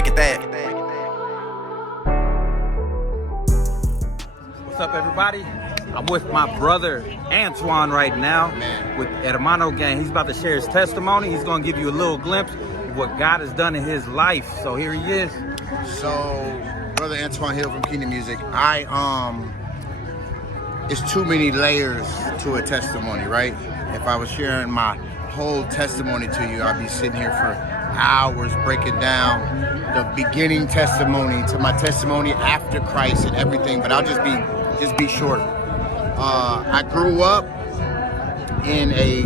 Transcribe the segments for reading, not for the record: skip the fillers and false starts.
Rick at that. What's up, everybody? I'm with my brother Antwon right now with Hermano gang. He's about to share his testimony. He's going to give you a little glimpse of what God has done in his life. So here he is. So, brother Antwon Hill from Kingdom Music. It's too many layers to a testimony, right? If I was sharing my whole testimony to you, I'd be sitting here for hours breaking down the beginning testimony to my testimony after Christ and everything, but I'll just be short. I grew up in a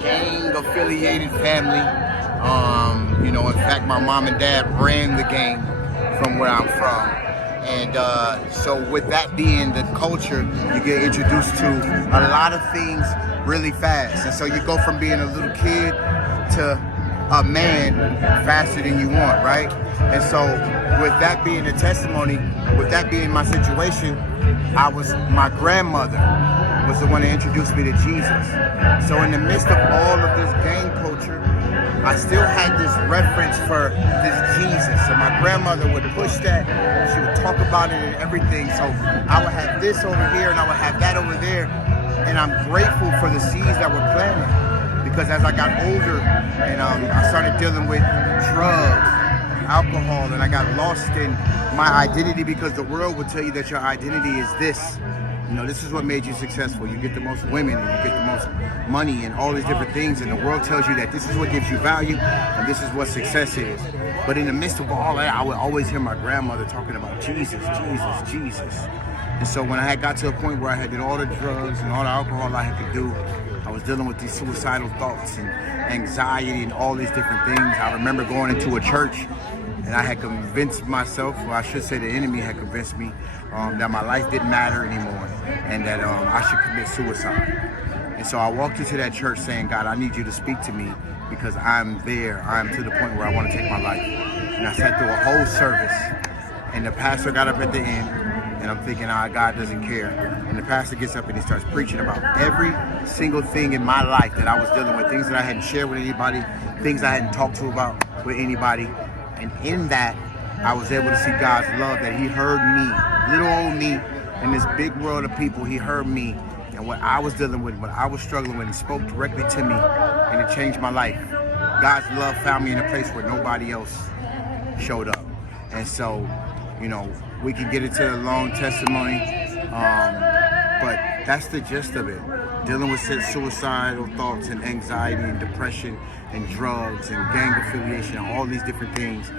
gang-affiliated family. In fact, my mom and dad ran the gang from where I'm from. And so with that being the culture, you get introduced to a lot of things really fast. And so you go from being a little kid to a man faster than you want, right? And so with that being the testimony, with that being my situation, my grandmother was the one that introduced me to Jesus. So in the midst of all of this gang culture, I still had this reference for this Jesus. So my grandmother would push that, she would talk about it and everything. So I would have this over here and I would have that over there. And I'm grateful for the seeds that were planted, because as I got older and I started dealing with drugs, alcohol, and I got lost in my identity, because the world will tell you that your identity is this. This is what made you successful. You get the most women, and you get the most money, and all these different things, and the world tells you that this is what gives you value, and this is what success is. But in the midst of all that, I would always hear my grandmother talking about Jesus, Jesus, Jesus. And so when I had got to a point where I had did all the drugs and all the alcohol I could do, I was dealing with these suicidal thoughts and anxiety and all these different things. I remember going into a church, and I had convinced myself, or I should say the enemy had convinced me, that my life didn't matter anymore, and that I should commit suicide. And so I walked into that church saying, God, I need you to speak to me, because I'm there. I'm to the point where I want to take my life. And I sat through a whole service, and the pastor got up at the end, and I'm thinking, God doesn't care. And the pastor gets up and he starts preaching about every single thing in my life that I was dealing with, things that I hadn't shared with anybody, things I hadn't talked to about with anybody. And in that, I was able to see God's love, that he heard me, little old me, in this big world of people. He heard me and what I was dealing with, what I was struggling with. He spoke directly to me, and it changed my life. God's love found me in a place where nobody else showed up. And so, we can get into a long testimony, but that's the gist of it. Dealing with suicidal thoughts and anxiety and depression and drugs and gang affiliation and all these different things.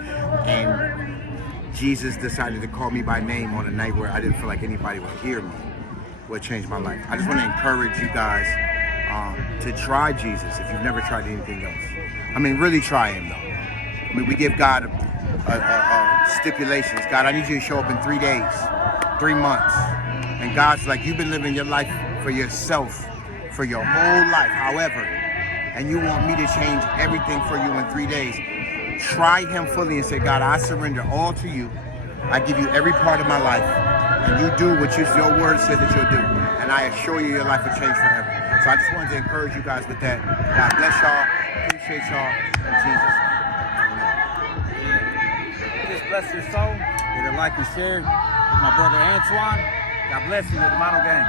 And Jesus decided to call me by name on a night where I didn't feel like anybody would hear me. What changed my life. I just want to encourage you guys to try Jesus if you've never tried anything else. Really try him though. We give God stipulations. God, I need you to show up in 3 days, 3 months. And God's like, you've been living your life for yourself for your whole life, however, and you want me to change everything for you in 3 days. Try him fully and say, God, I surrender all to you. I give you every part of my life, and you do what your word said that you'll do. And I assure you, your life will change forever. So I just wanted to encourage you guys with that. God bless y'all. Appreciate y'all. In Jesus' name. Just bless your soul. Hit a like and share. My brother Antwon. God bless you, the Hermano gang.